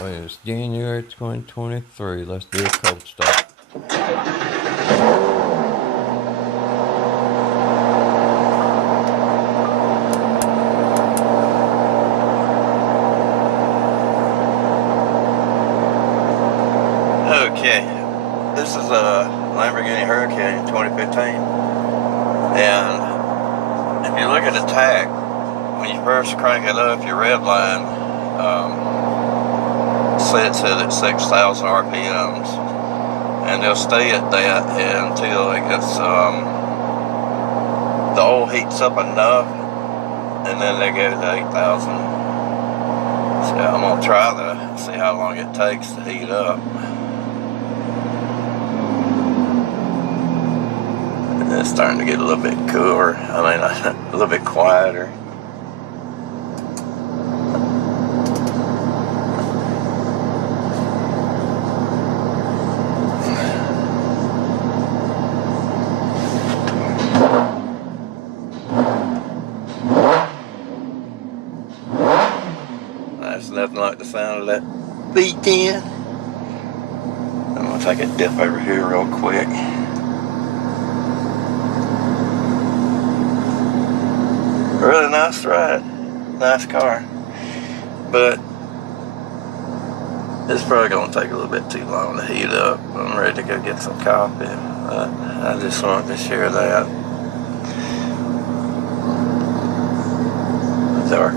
Well, it's January 2023. Let's do a cold start. Okay, this is a Lamborghini Hurricane 2015, and if you look at the tach, when you first crank it up, your red line sets it at 6,000 RPMs, and they'll stay at that until it gets the oil heats up enough, and then they go to 8,000. So I'm gonna try to see how long it takes to heat up. It's starting to get a little bit cooler. I mean, a little bit quieter. That's nothing like the sound of that V10. I'm gonna take a dip over here real quick. Really nice ride, nice car, but it's probably gonna take a little bit too long to heat up. I'm ready to go get some coffee, but I just wanted to share that. Dark